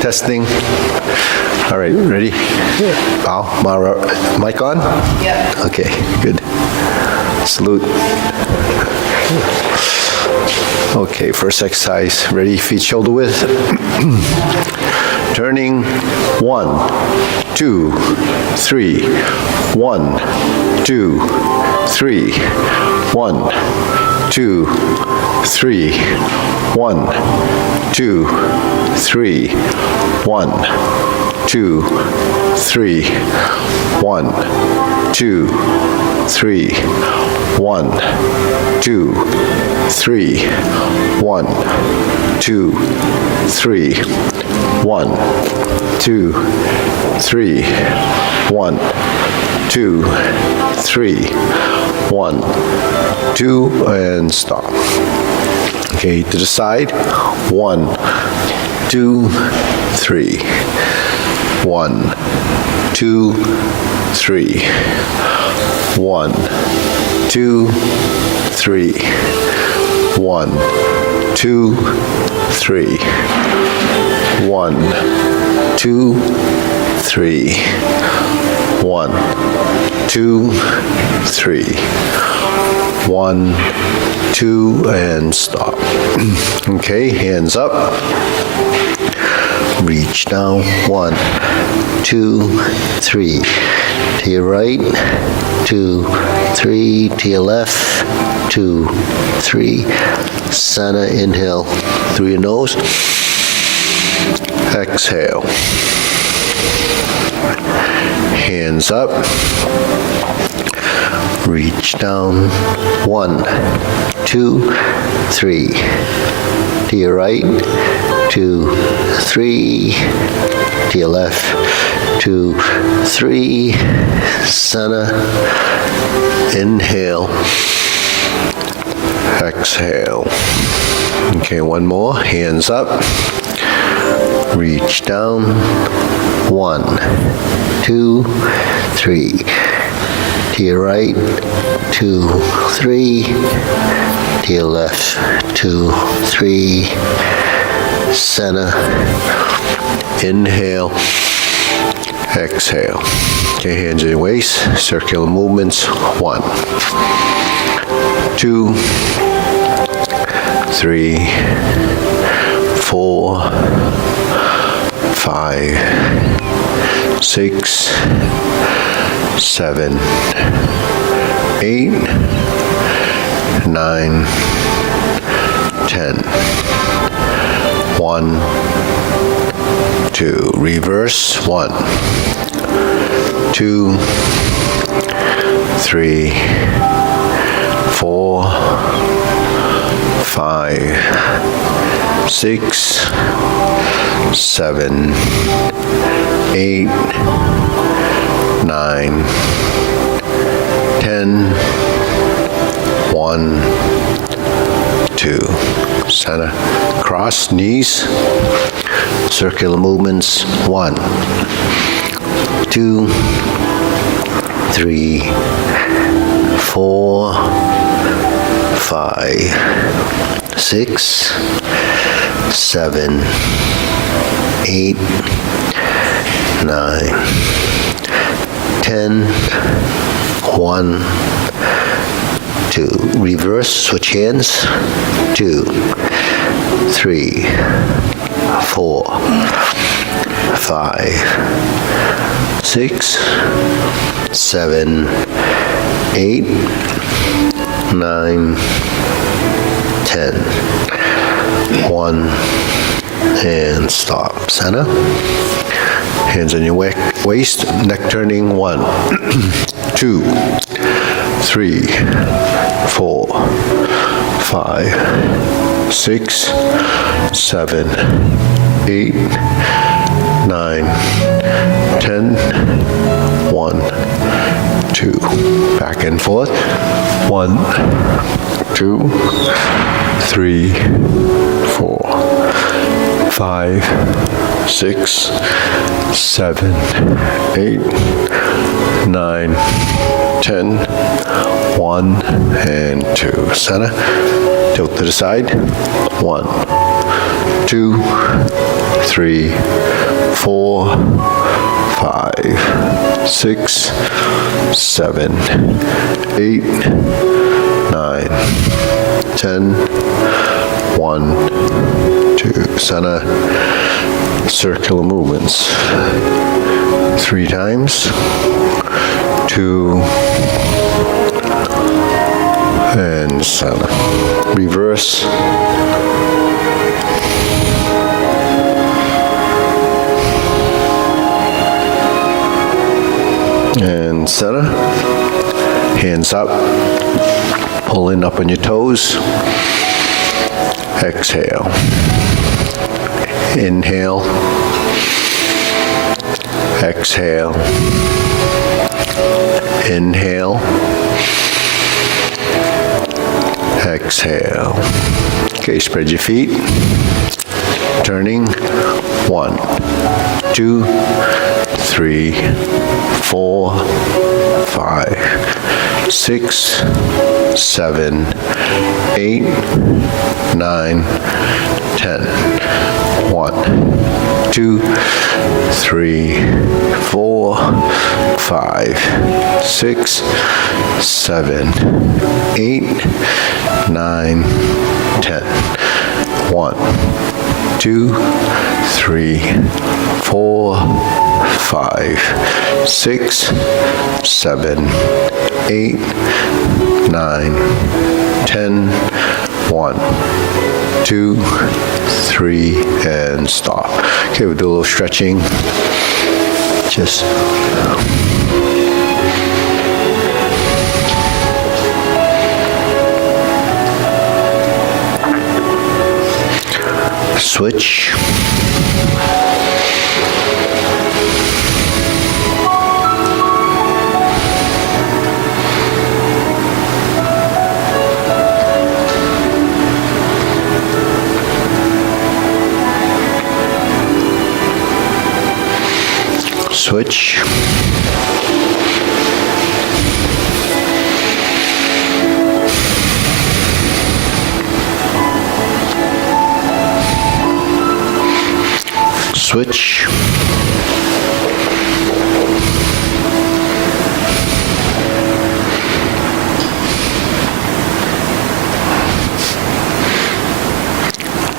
Testing. All right, ready? Yeah. Bow. Mara, mic on? Yeah. Okay, good. Salute. Okay, first exercise. Ready? Feet shoulder width. Turning. 1, 2, 3. 1, 2, 3. 1, 2, 3. 1, 2, 3. 1, 2, 3. 1, 2, 3. 1, 2, 3. 1, 2, 3. 1, 2, 3. 1, 2, 3. 1, 2, and stop. Okay, to the side. 1, 2, 3. 1, 2, 3. 1, 2, 3. 1, 2, 3. 1, 2, 3. 1, 2, 3. 1, 2, and stop. Okay, hands up. Reach down. 1, 2, 3. To your right. 2, 3. To your left. 2, 3. Center. Inhale through your nose. Exhale. Hands up. Reach down. 1, 2, 3. To your right. 2, 3. To your left. 2, 3. Center. Inhale. Exhale. Okay, one more. Hands up. Reach down. 1, 2, 3. To your right. 2, 3. To your left. 2, 3. Center. Inhale. Exhale. Okay, hands in your waist. Circular movements. 1, 2, 3, 4, 5, 6, 7, 8, 9, 10. 1, 2. Reverse. 1, 2, 3, 4, 5, 6, 7, 8, 9, 10. 1, 2. Center. Cross knees. Circular movements. 1, 2, 3, 4, 5, 6, 7, 8, 9, 10. 1, 2. Reverse. Switch hands. 2, 3, 4, 5, 6, 7, 8, 9, 10. 1, and stop. Center. Hands on your waist. Neck turning. 1, 2, 3, 4, 5, 6, 7, 8, 9, 10. 1, 2. Back and forth. 1, 2, 3, 4, 5, 6, 7, 8, 9, 10. 1 and 2. Center. Tilt to the side. 1, 2, 3, 4, 5, 6, 7, 8, 9, 10, 1, 2, center, circular movements. 3 times, 2, and center. Reverse. And center. Hands up. Pulling up on your toes. Exhale. Inhale. Exhale. Inhale. Exhale. Okay, spread your feet. Turning. 1, 2, 3, 4, 5, 6, 7, 8, 9, 10. 1, 2, 3, 4, 5, 6, 7, 8, 9, 10. 1, 2, 3, 4, 5, 6, 7, 8, 9, 10. 1, 2, 3, and stop. Okay, we'll do a little stretching. Just switch. Switch. Switch.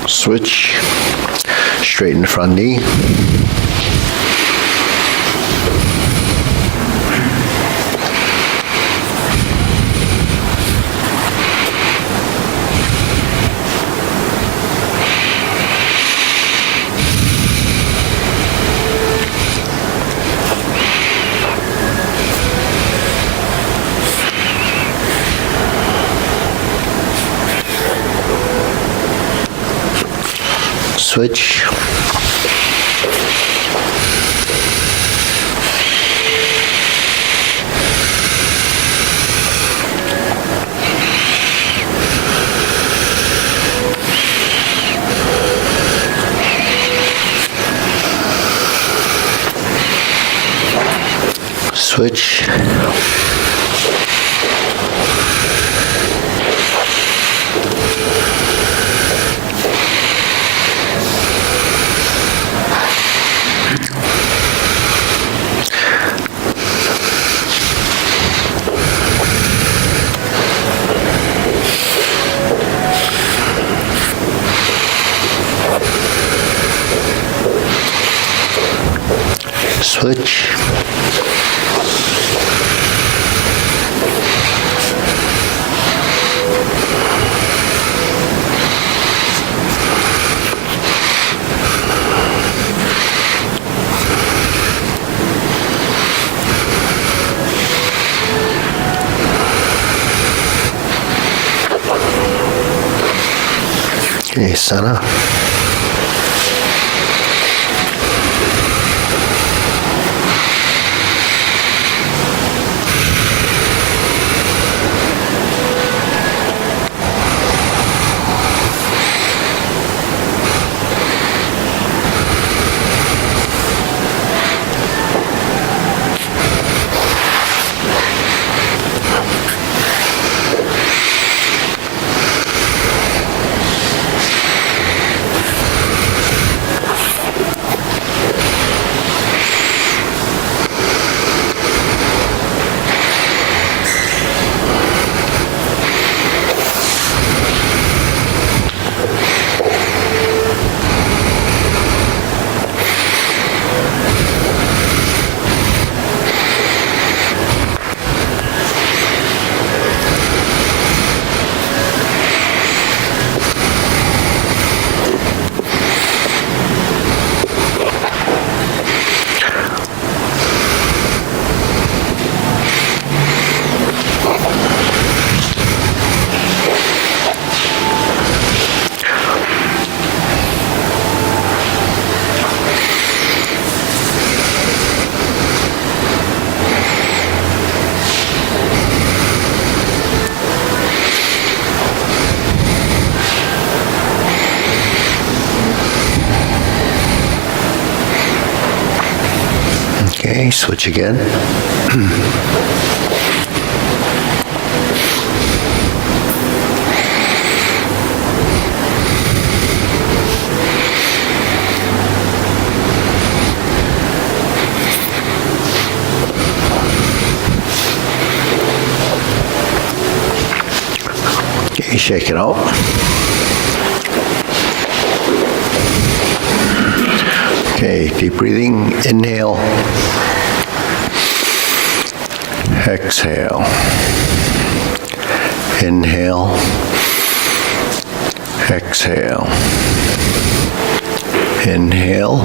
Switch. Straighten the front knee. Switch. Switch. Switch. Okay, center. switch again. Okay, shake it out. Okay, deep breathing, inhale, exhale, inhale, exhale, inhale,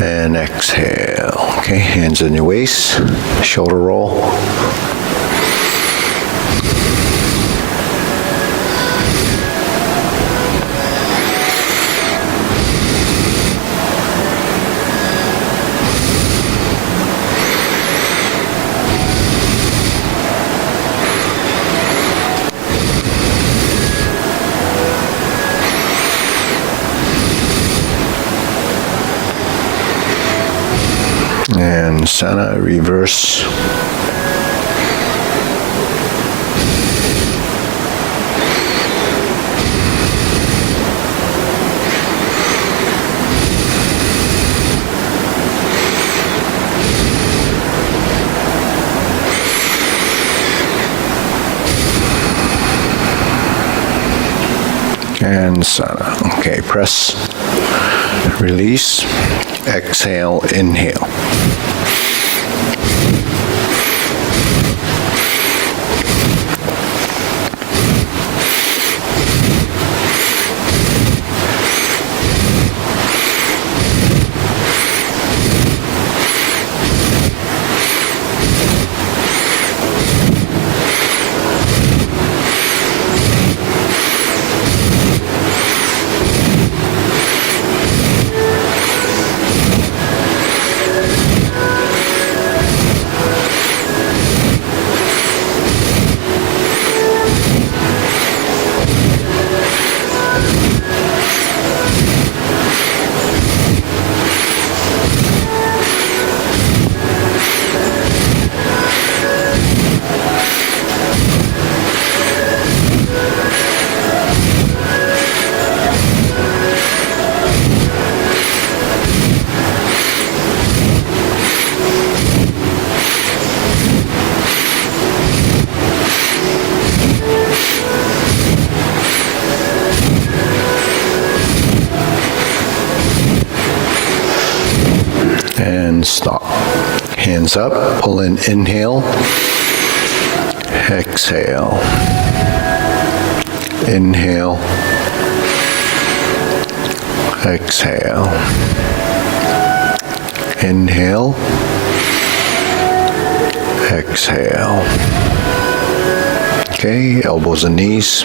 and exhale. Okay, hands in your waist, shoulder roll. And Sana, reverse. And Sana. Okay, press, release, exhale, inhale. And stop. Hands up, pull in, inhale, exhale, inhale, exhale, inhale, exhale. Okay, elbows and knees.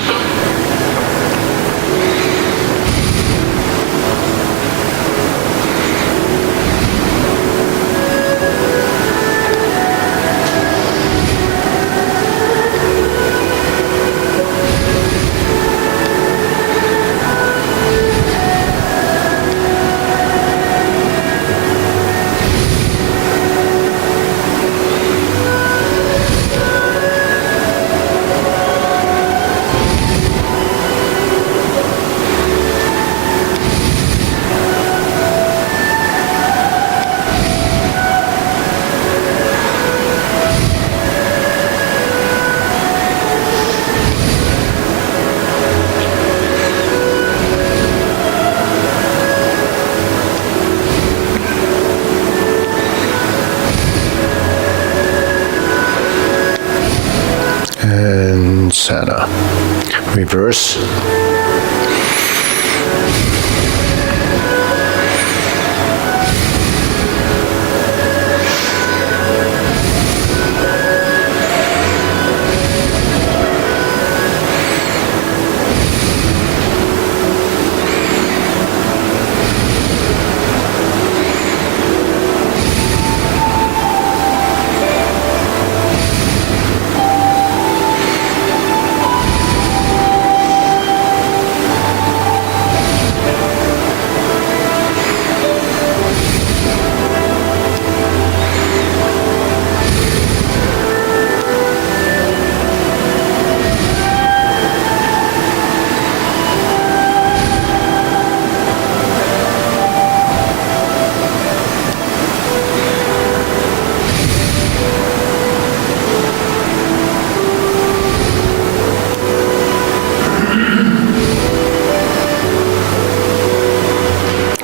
And Sana. Reverse.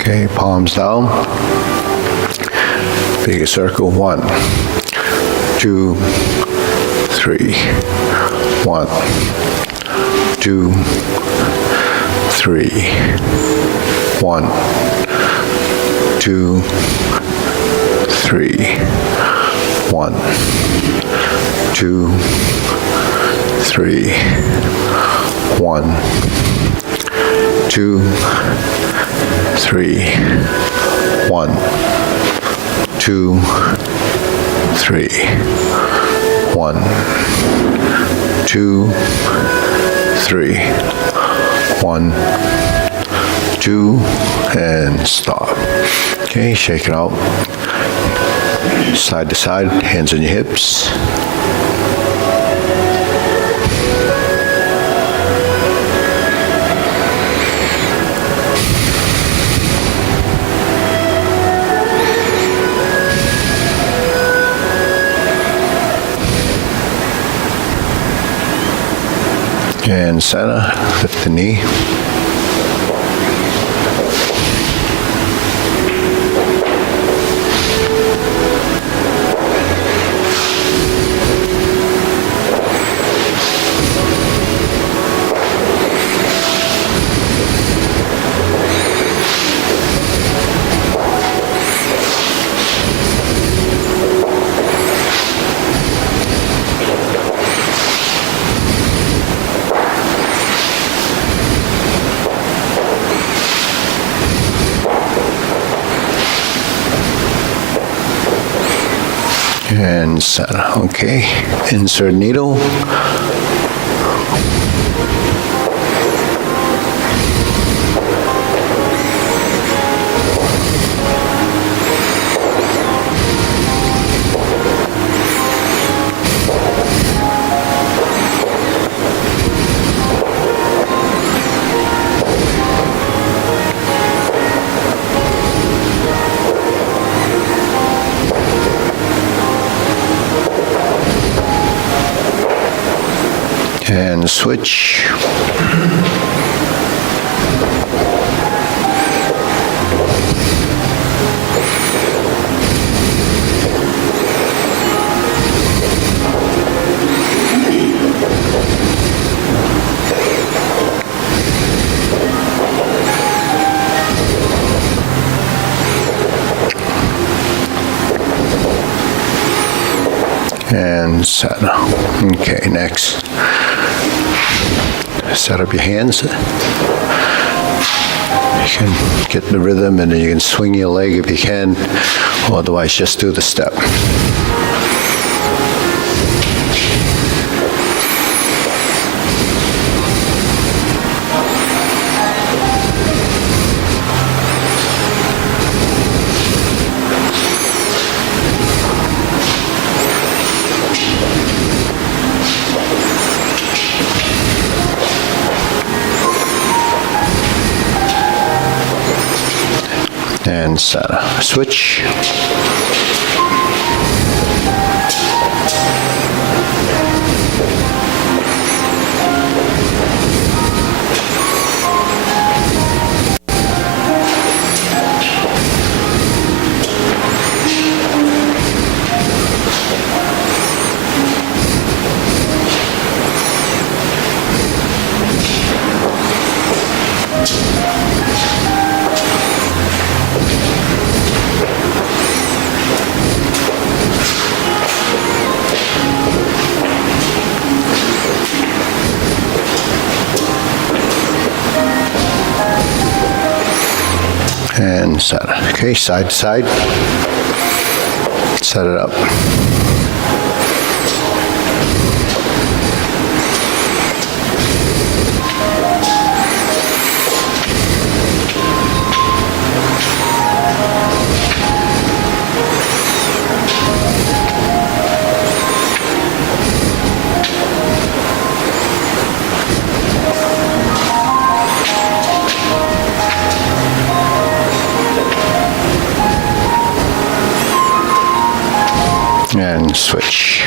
Okay, palms down. Big circle. 1, 2, 3. 1, 2, 3. 1, 2, 3. 1, 2, 3. 1, 2, 3. 1, 2, 3. 1, 2, 3. 1, 2, and stop. Okay, shake it out. Side to side, hands on your hips. And center, lift the knee. And center. Okay, insert needle. And switch. And set. Okay, next. Set up your hands. You can get the rhythm, and then you can swing your leg if you can, otherwise just do the step. And center. Switch. And set it. Okay, side to side. Set it up. And switch.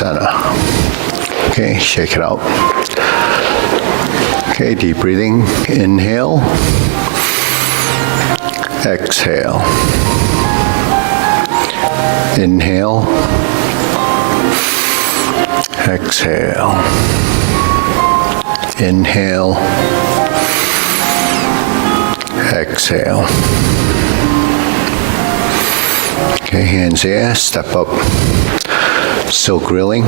center. Okay, shake it out. Okay, deep breathing. Inhale. Exhale. Inhale. Exhale. Inhale. Exhale. Okay, hands there, step up. Silk grilling.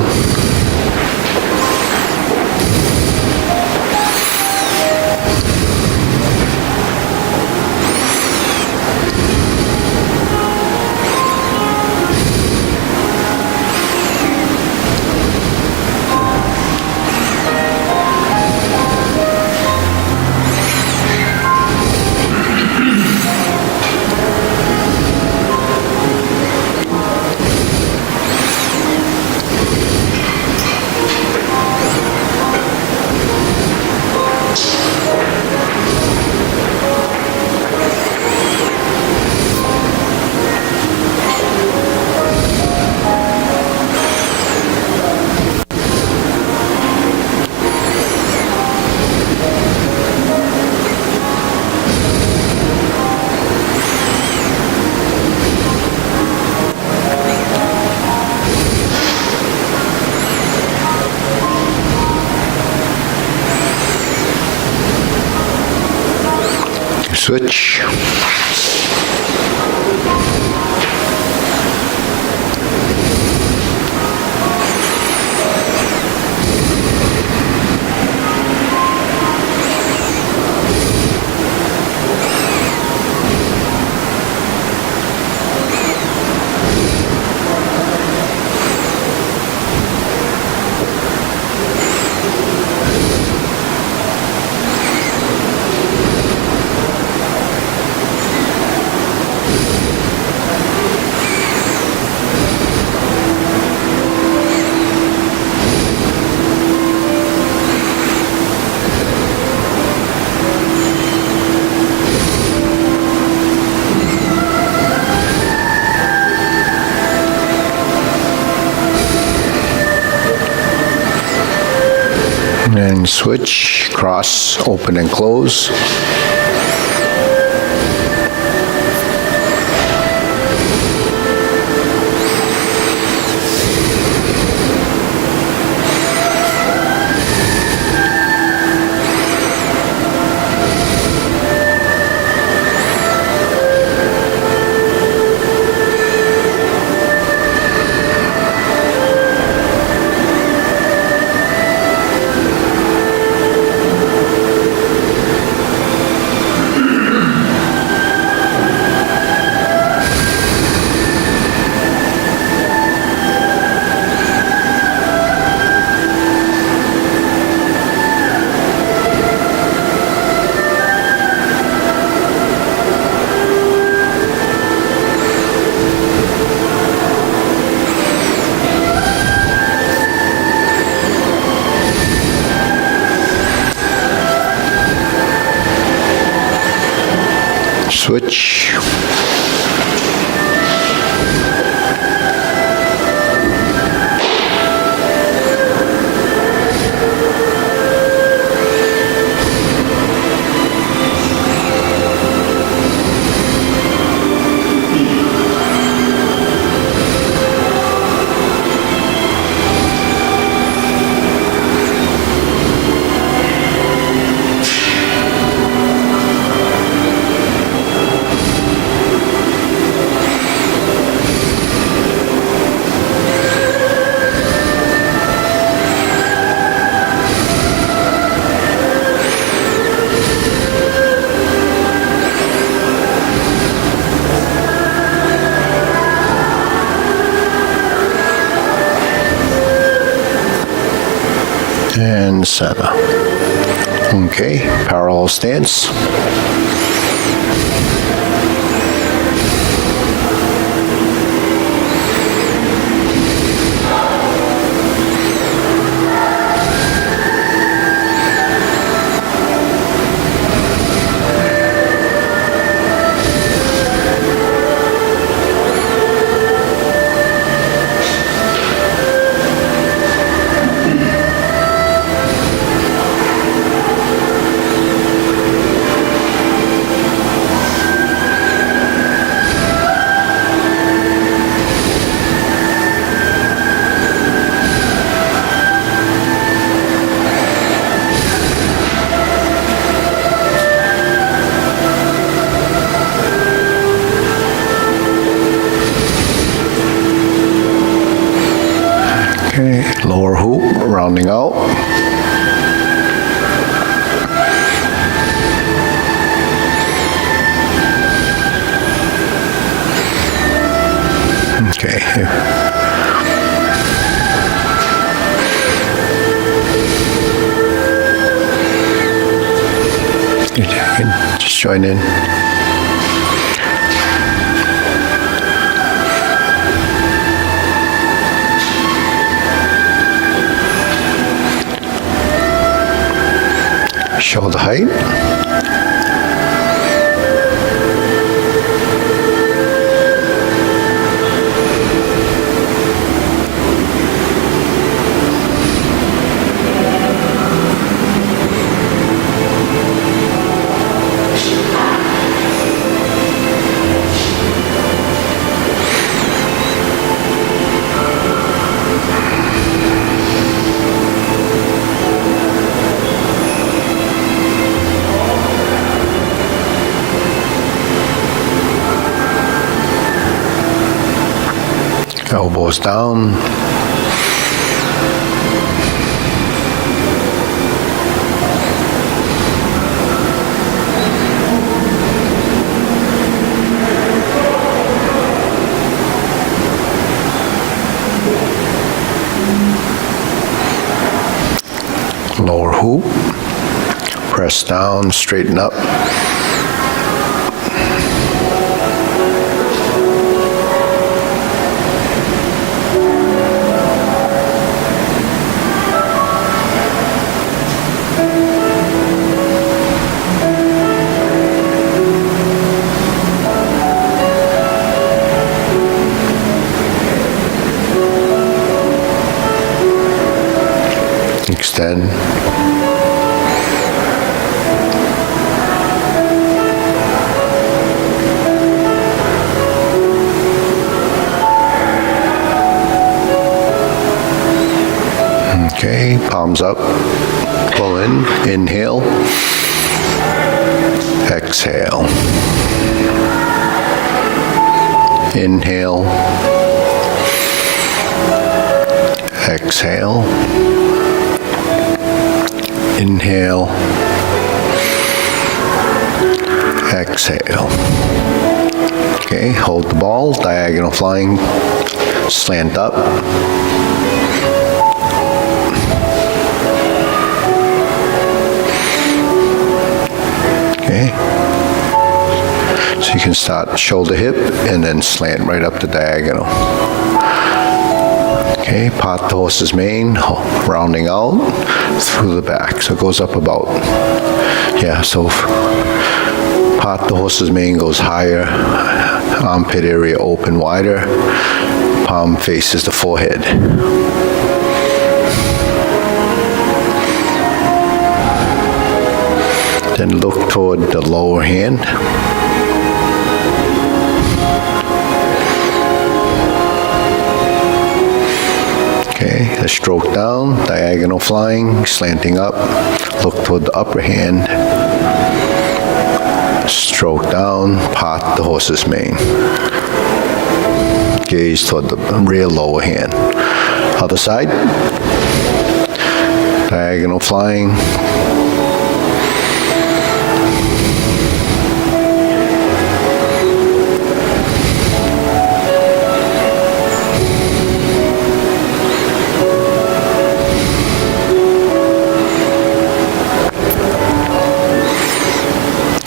Switch. And switch, cross, open and close. Switch. And center. Okay, parallel stance. rounding out. Okay. You can just join in. Shoulder height. Elbows down. Lower hoop. Press down, straighten up. Extend. Okay, palms up. Pull in. Inhale. Exhale. Inhale. Exhale. Inhale. Exhale. Okay, hold the ball, diagonal flying, slant up. Okay. So you can start shoulder hip and then slant right up the diagonal. Okay, part the horse's mane, rounding out through the back. So it goes up about, so part the horse's mane goes higher, armpit area open wider, palm faces the forehead. Then look toward the lower hand. Okay, the stroke down, diagonal flying, slanting up, look toward the upper hand, stroke down, part the horse's mane. Gaze toward the rear lower hand. Other side, diagonal flying.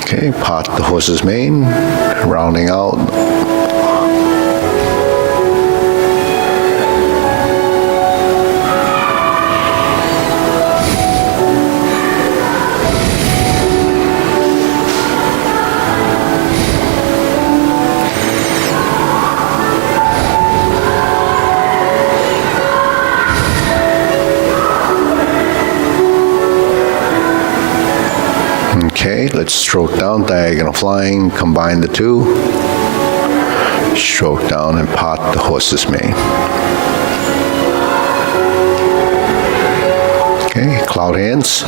Okay, part the horse's mane, rounding out. Okay, let's stroke down, diagonal flying, combine the two. Stroke down and part the horse's mane. Okay, cloud hands.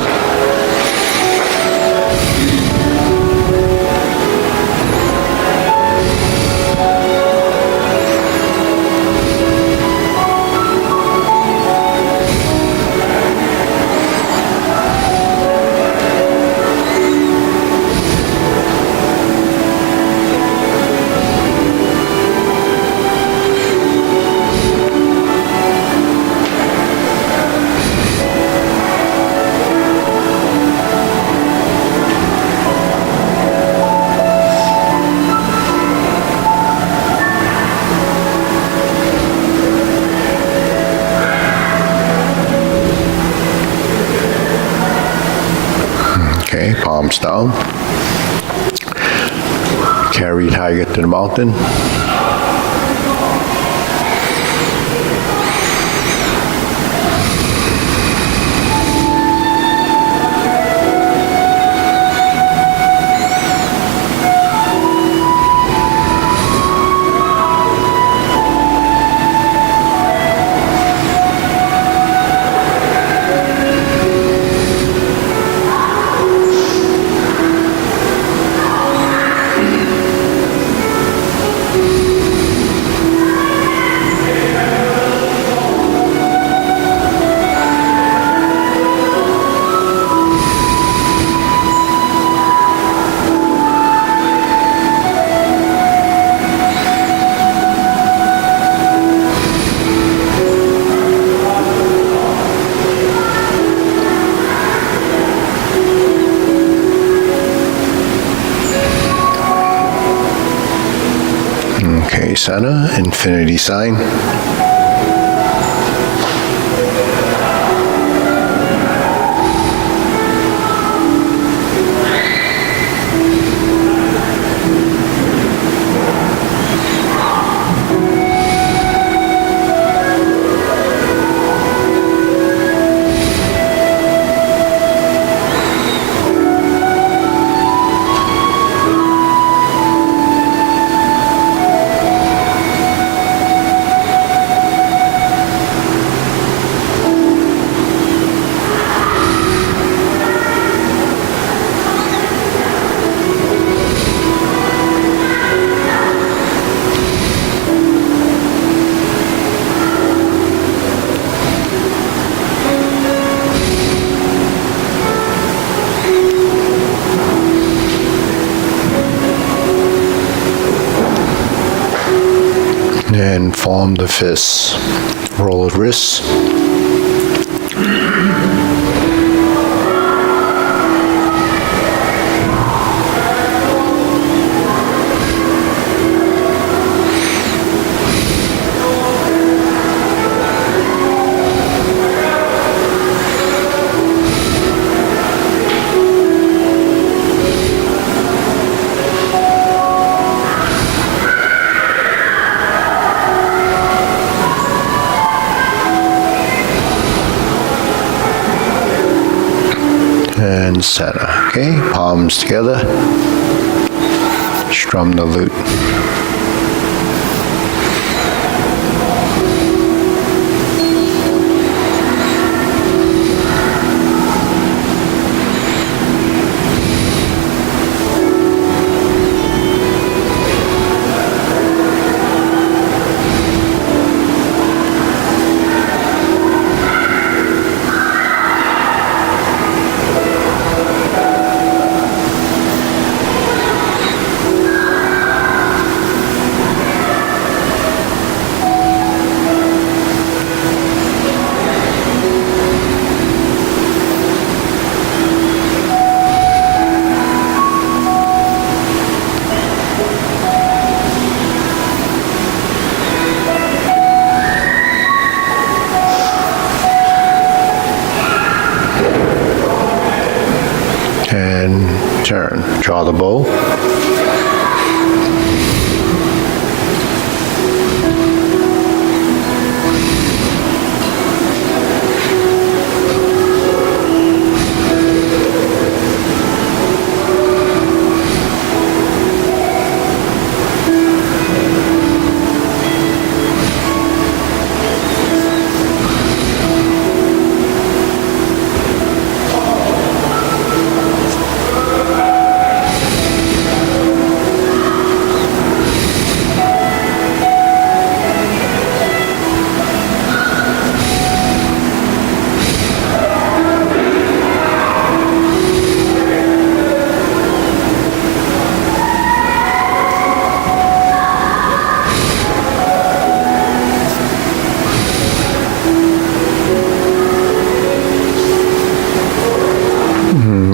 palms down. Carry tiger to the mountain. Okay, center, infinity sign. And form the fists. Roll the wrists. And center. Okay, palms together. Strum the lute. And turn. Draw the bow.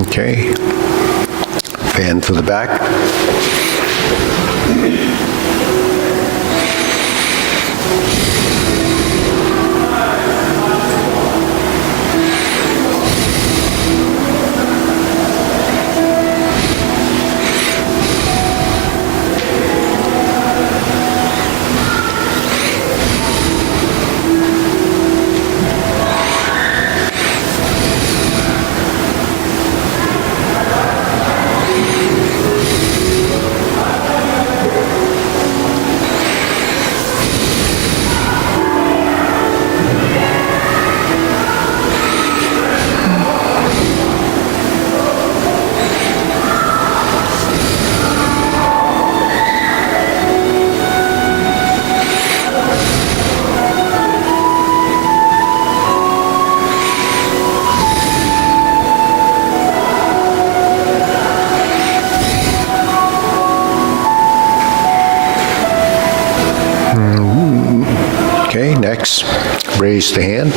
Okay. Fan to the back. Next, raise the hand.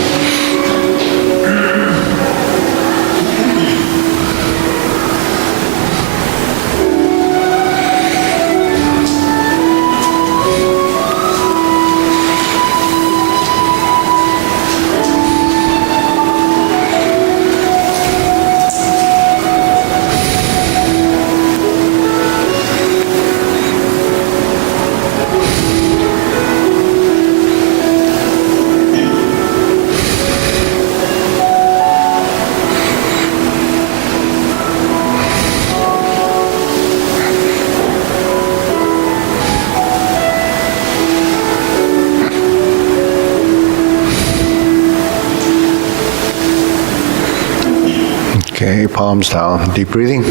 Okay, palms down. Deep breathing.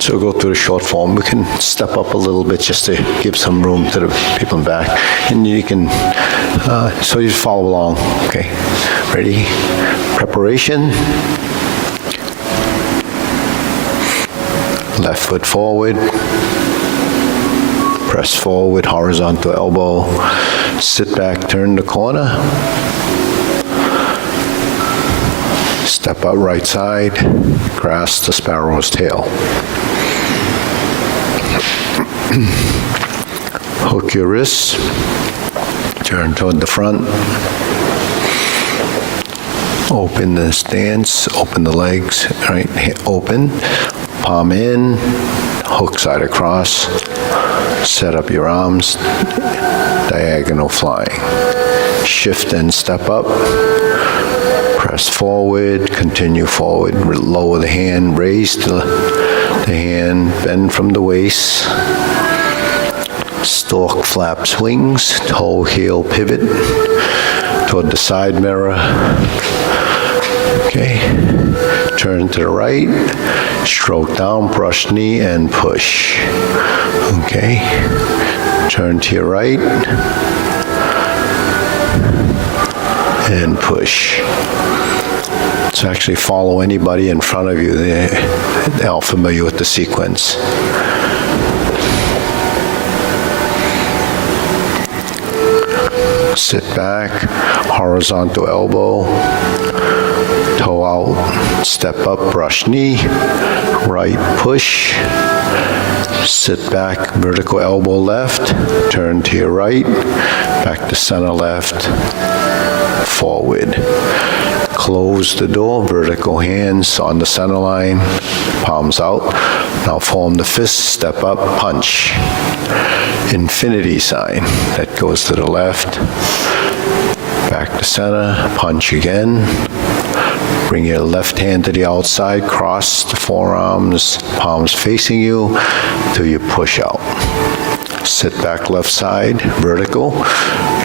So go through the short form. We can step up a little bit just to give some room to the people in back. And you can, so you just follow along. Okay, ready? Preparation. Left foot forward, press forward, horizontal elbow, sit back, turn the corner, step out right side, grasp the sparrow's tail. Hook your wrists, turn toward the front, open the stance, open the legs, right, open. Palm in, hook side across, set up your arms, diagonal flying. Shift and step up, press forward, continue forward, lower the hand, raise the hand, bend from the waist, stork flaps wings, toe heel pivot toward the side mirror. Okay, turn to the right, stroke down, brush knee, and push. Okay, turn to your right, and push. So actually follow anybody in front of you. They're all familiar with the sequence. Sit back, horizontal elbow, toe out, step up, brush knee, right push, sit back, vertical elbow left, turn to your right, back to center left, forward. Close the door, vertical hands on the center line, palms out. Now form the fist, step up, punch. Infinity sign, that goes to the left, back to center, punch again. Bring your left hand to the outside, cross the forearms, palms facing you, till you push out. Sit back left side, vertical,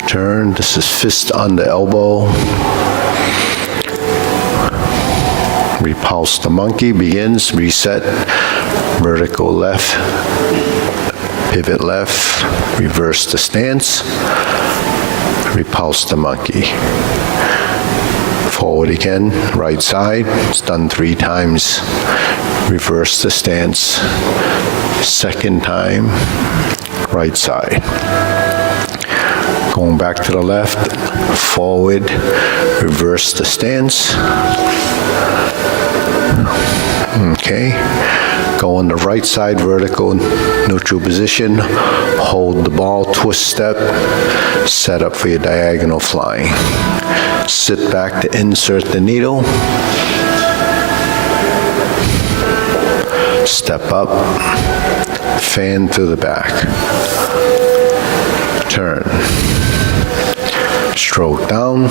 turn, this is fist under elbow. Repulse the monkey, begins, reset, vertical left, pivot left, reverse the stance, repulse the monkey. Forward again, right side, it's done 3 times, reverse the stance, second time, right side. Going back to the left, forward, reverse the stance. Okay, go on the right side, vertical, neutral position, hold the ball, twist step, set up for your diagonal flying. Sit back to insert the needle. Step up, fan to the back. Turn. Stroke down.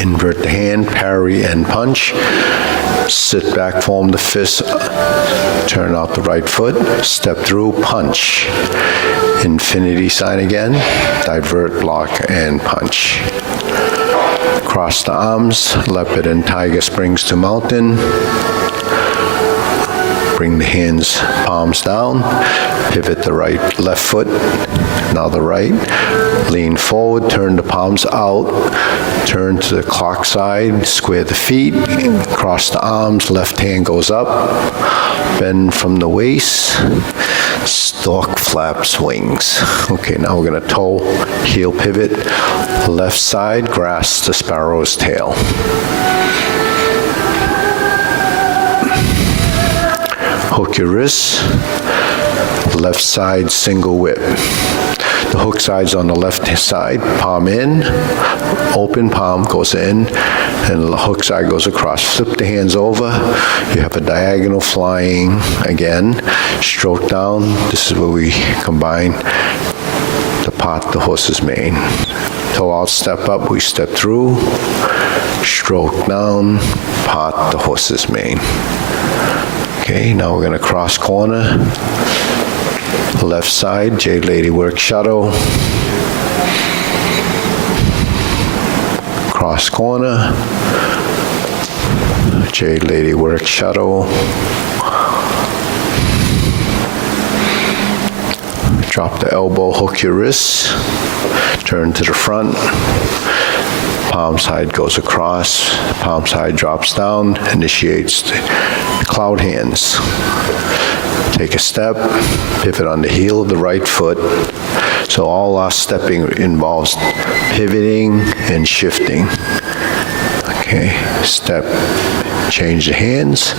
Invert the hand, parry and punch. Sit back, form the fist, turn out the right foot, step through, punch. Infinity sign again, divert, block, and punch. Cross the arms, leopard and tiger springs to mountain. Bring the hands, palms down, pivot the left foot, now the right. Lean forward, turn the palms out, turn to the clock side, square the feet, cross the arms, left hand goes up, bend from the waist, stork flaps wings. Okay, now we're gonna toe, heel pivot, left side, grasp the sparrow's tail. Hook your wrists, left side single whip. The hook side's on the left side, palm in, open palm goes in, and the hook side goes across. Flip the hands over, you have a diagonal flying again, stroke down. This is where we combine to part the horse's mane. Toe out, step up, we step through, stroke down, part the horse's mane. Okay, now we're gonna cross corner. Left side, Jade Lady work shadow. Cross corner. Jade Lady work shadow. Drop the elbow, hook your wrists. Turn to the front. Palm side goes across. Palm side drops down, initiates the cloud hands. Take a step, pivot on the heel of the right foot. So all our stepping involves pivoting and shifting. Okay, step, change the hands,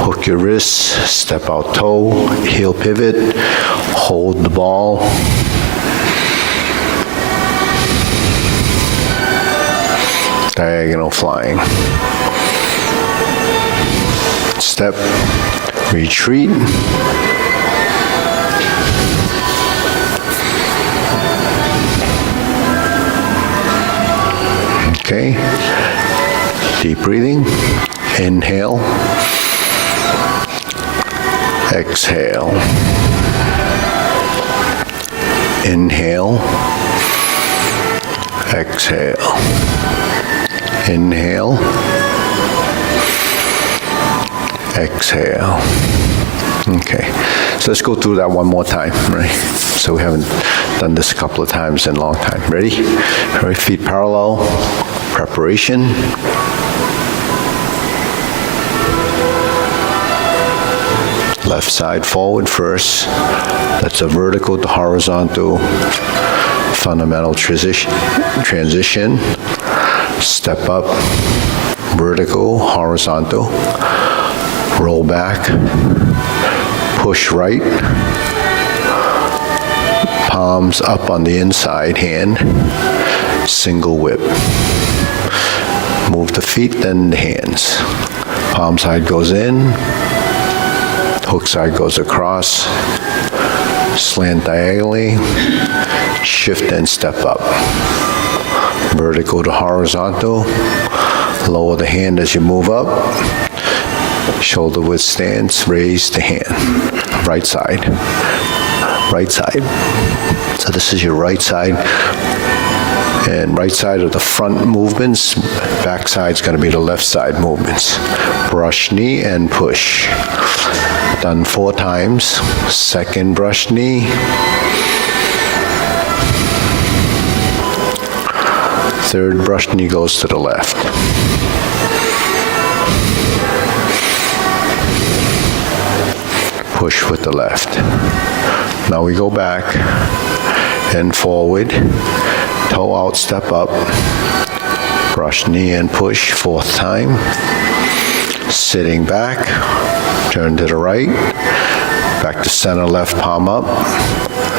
hook your wrists, step out toe, heel pivot, hold the ball. Diagonal flying. Step, retreat. Okay. Deep breathing. Inhale. Exhale. Inhale. Exhale. Inhale. Exhale. Okay, so let's go through that one more time, right? So we haven't done this a couple of times in a long time. Ready? All right, feet parallel, preparation. Left side forward first. That's a vertical to horizontal fundamental transition. Step up, vertical, horizontal. Roll back, push right, palms up on the inside hand, single whip. Move the feet, then the hands. Palm side goes in, hook side goes across, slant diagonally, shift and step up. Vertical to horizontal, lower the hand as you move up. Shoulder width stance, raise the hand. Right side. Right side. So this is your right side. And right side are the front movements. Back side's going to be the left side movements. Brush knee and push. Done 4 times. Second brush knee. Third brush knee goes to the left. Push with the left. Now we go back and forward, toe out, step up, brush knee and push, 4th time. Sitting back, turn to the right, back to center, left palm up,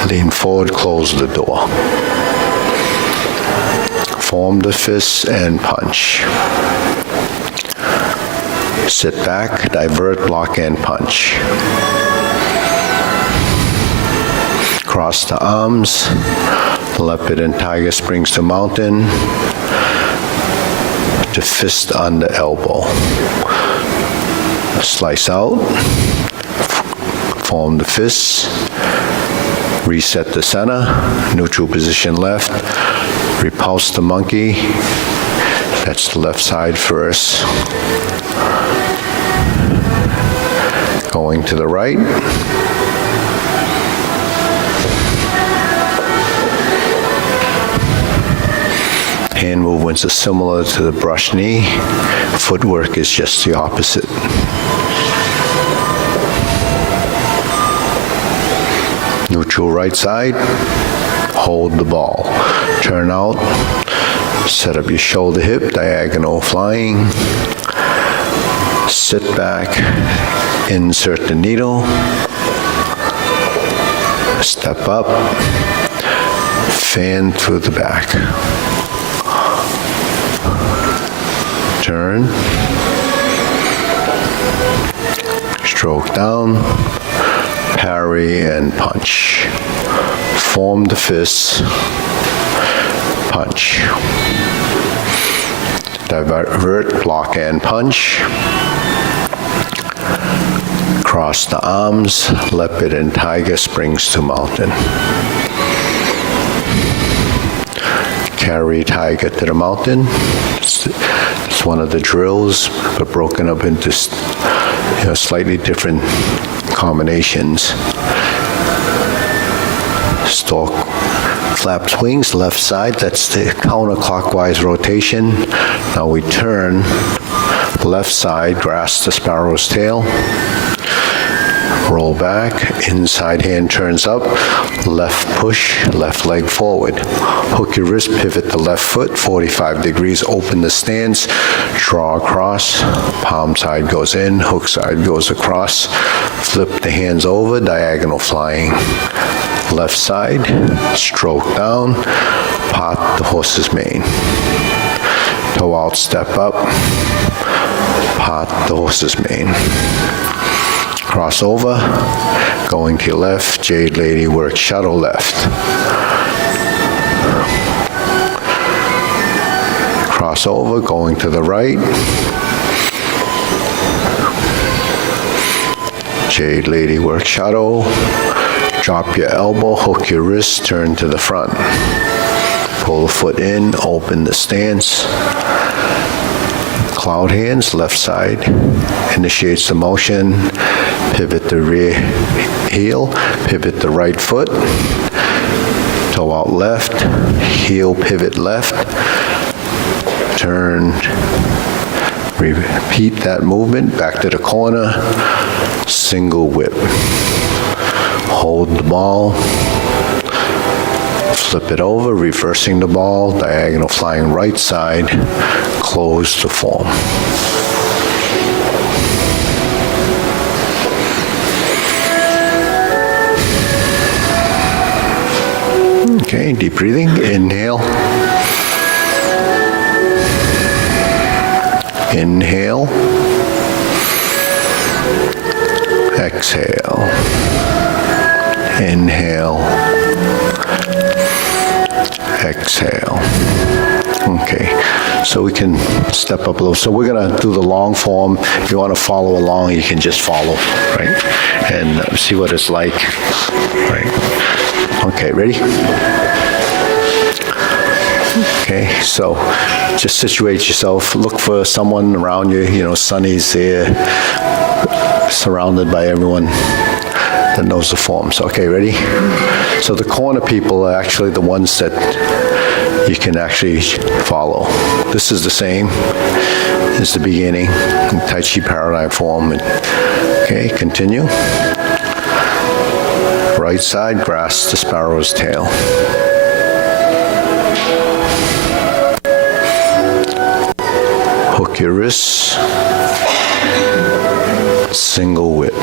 lean forward, close the door. Form the fists and punch. Sit back, divert, block, and punch. Cross the arms, leopard and tiger springs to mountain, to fist on the elbow. Slice out, form the fists, reset the center, neutral position left, repulse the monkey, that's the left side first. Going to the right. Hand movements are similar to the brush knee. Footwork is just the opposite. Neutral right side. Hold the ball. Turn out. Set up your shoulder hip, diagonal flying. Sit back. Insert the needle. Step up. Fan through the back. Turn. Stroke down. Parry and punch. Form the fists. Punch. Divert, block and punch. Cross the arms, leopard and tiger, springs to mountain. Carry tiger to the mountain. It's one of the drills, but broken up into slightly different combinations. Stalk, flaps wings, left side, that's the counterclockwise rotation. Now we turn, left side, grasp the sparrow's tail. Roll back, inside hand turns up, left push, left leg forward. Hook your wrist, pivot the left foot, 45 degrees, open the stance, draw across, palm side goes in, hook side goes across, flip the hands over, diagonal flying. Left side, stroke down, part the horse's mane. Toe out, step up, part the horse's mane. Cross over, going to your left, Jade Lady work shuttle left. Cross over, going to the right. Jade Lady work shuttle. Drop your elbow, hook your wrist, turn to the front. Pull the foot in, open the stance. Cloud hands, left side, initiates the motion, pivot the rear heel, pivot the right foot, toe out left, heel pivot left, turn, repeat that movement, back to the corner, single whip. Hold the ball, flip it over, reversing the ball, diagonal flying right side, close the form. Okay, deep breathing, inhale. Inhale. Exhale. Inhale. Exhale. Okay, so we can step up a little. So we're gonna do the long form. If you wanna follow along, you can just follow, right? And see what it's like, right? Okay, ready? Okay, so just situate yourself. Look for someone around you, Sonny's there, surrounded by everyone that knows the forms. Okay, ready? So the corner people are actually the ones that you can actually follow. This is the same as the beginning, Tai Chi Paradigm form. Okay, continue. Right side, grasp the sparrow's tail. Hook your wrists. Single whip.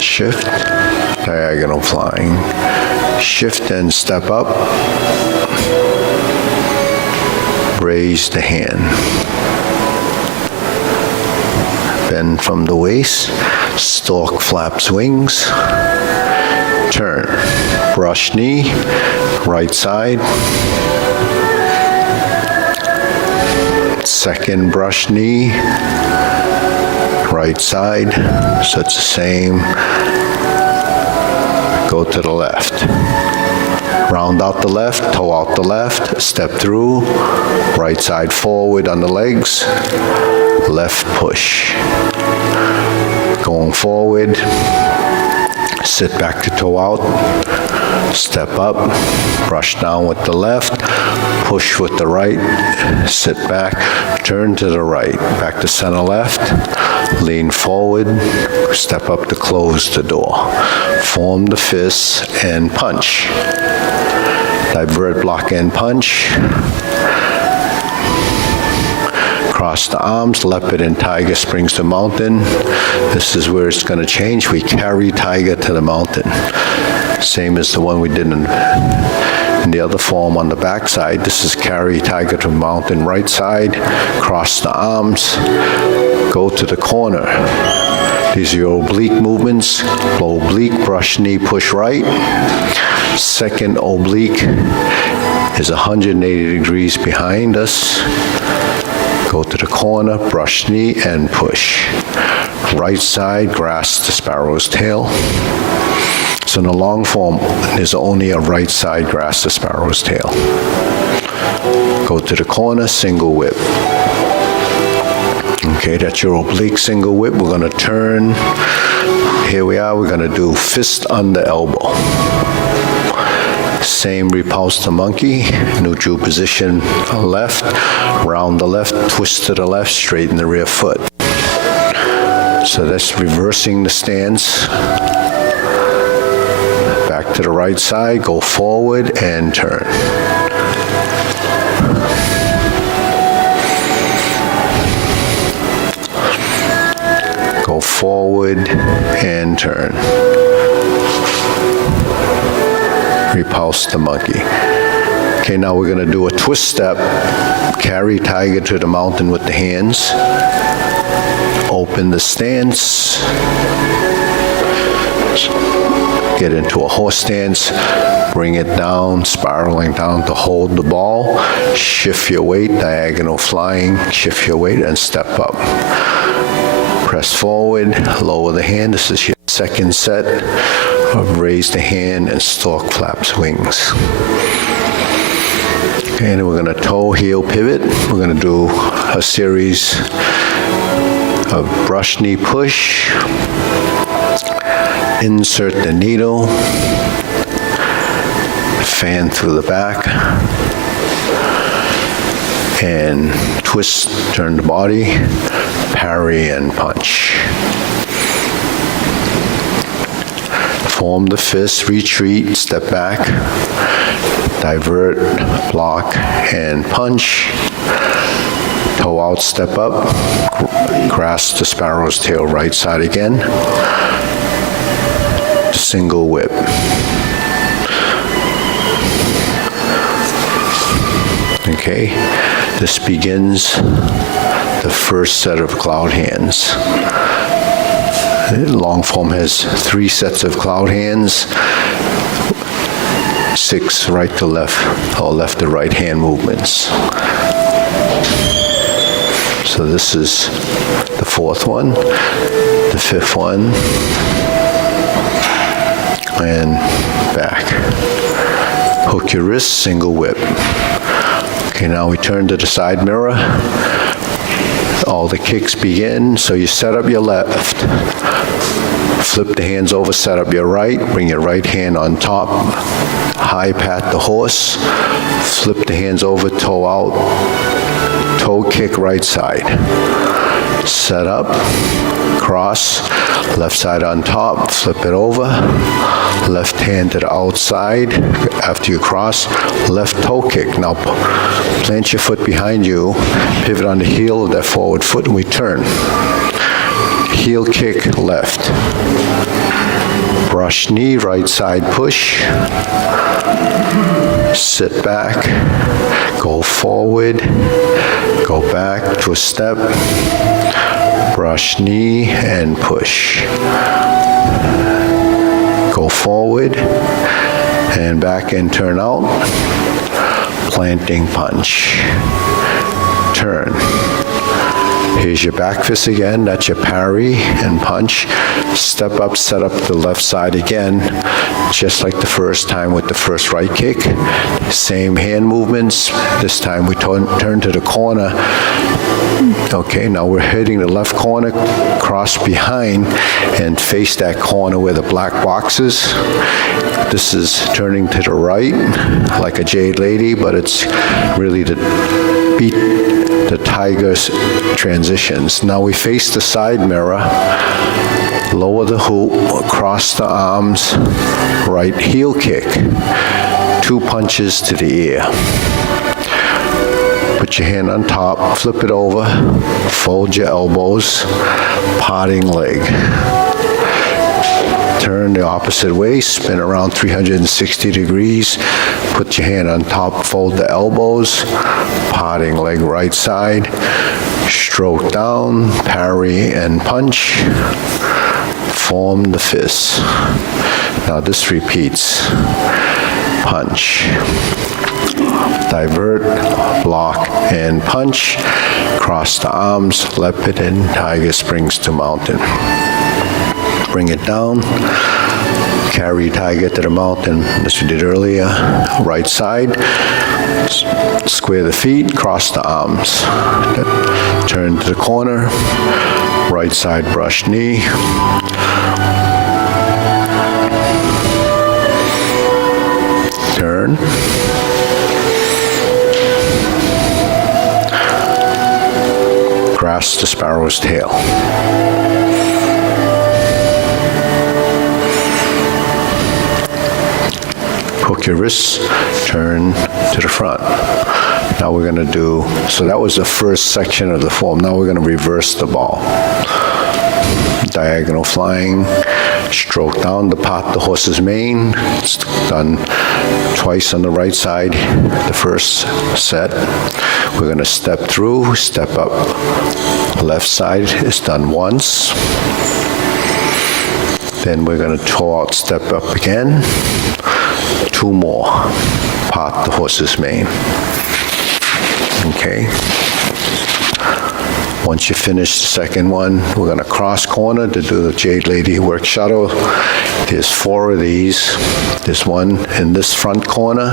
Shift, diagonal flying. Shift and step up. Raise the hand. Bend from the waist. Stalk flaps wings. Turn. Brush knee. Right side. Second brush knee. Right side. So it's the same. Go to the left. Round round out the left, toe out the left, step through, right side forward on the legs, left push. Going forward, sit back to toe out, step up, brush down with the left, push with the right, sit back, turn to the right, back to center left, lean forward, step up to close the door. Form the fists and punch. Divert, block, and punch. Cross the arms, leopard and tiger springs to mountain. This is where it's going to change. We carry tiger to the mountain. Same as the one we did in the other form on the back side. This is carry tiger to mountain, right side, cross the arms, go to the corner. These are your oblique movements. Oblique, brush knee, push right. Second oblique is 180 degrees behind us. Go to the corner, brush knee, and push. Right side, grasp the sparrow's tail. So in the long form, there's only a right side grasp the sparrow's tail. Go to the corner, single whip. Okay, that's your oblique single whip. We're going to turn. Here we are. We're going to do fist under elbow. Same repulse to monkey, neutral position left, round the left, twist to the left, straighten the rear foot. So that's reversing the stance. Back to the right side, go forward and turn. Go forward and turn. Repulse the monkey. Okay, now we're going to do a twist step. Carry tiger to the mountain with the hands. Open the stance. Get into a horse stance. Bring it down, spiraling down to hold the ball. Shift your weight, diagonal flying. Shift your weight and step up. Press forward, lower the hand. This is your second set of raise the hand and stork flaps wings. Okay, and we're going to toe, heel, pivot. We're going to do a series of brush, knee, push. Insert the needle. Fan through the back. And twist, turn the body. Parry and punch. Form the fist, retreat, step back, divert, block, and punch. Toe out, step up, grasp the sparrow's tail, right side again. Single whip. Okay, this begins the first set of cloud hands. Long form has 3 sets of cloud hands, 6 right to left, or left to right hand movements. So this is the 4th one, the 5th one, and back. Hook your wrist, single whip. Okay, now we turn to the side mirror. All the kicks begin, so you set up your left. Flip the hands over, set up your right, bring your right hand on top, high pat the horse, flip the hands over, toe out, toe kick right side. Set up, cross, left side on top, flip it over, left hand to the outside. After you cross, left toe kick. Now plant your foot behind you, pivot on the heel of that forward foot, and we turn. Heel kick left. Brush knee, right side push. Sit back, go forward, go back to a step, brush knee and push. Go forward and back and turn out, planting punch. Turn. Here's your back fist again. That's your parry and punch. Step up, set up the left side again, just like the first time with the first right kick. Same hand movements. This time we turn to the corner. Okay, now we're hitting the left corner, cross behind, and face that corner where the black box is. This is turning to the right, like a jade lady, but it's really to beat the tiger's transitions. Now we face the side mirror, lower the hoop, cross the arms, right heel kick, 2 punches to the ear. Put your hand on top, flip it over, fold your elbows, parting leg. Turn the opposite way, spin around 360 degrees, put your hand on top, fold the elbows, parting leg right side, stroke down, parry and punch, form the fist. Now this repeats. Punch, divert, block, and punch. Cross the arms, leopard and tiger springs to mountain. Bring it down, carry tiger to the mountain, as we did earlier. Right side, square the feet, cross the arms. Turn to the corner, right side brush knee. Turn. Grasp the sparrow's tail. Hook your wrists, turn to the front. Now we're going to do, so that was the first section of the form. Now we're going to reverse the ball. Diagonal flying, stroke down to part the horse's mane. It's done twice on the right side, the first set. We're going to step through, step up. Left side is done once. Then we're going to toe out, step up again. 2 more. Part the horse's mane. Okay. Once you finish the second one, we're going to cross corner to do the Jade Lady work shuttle. There's 4 of these. There's one in this front corner,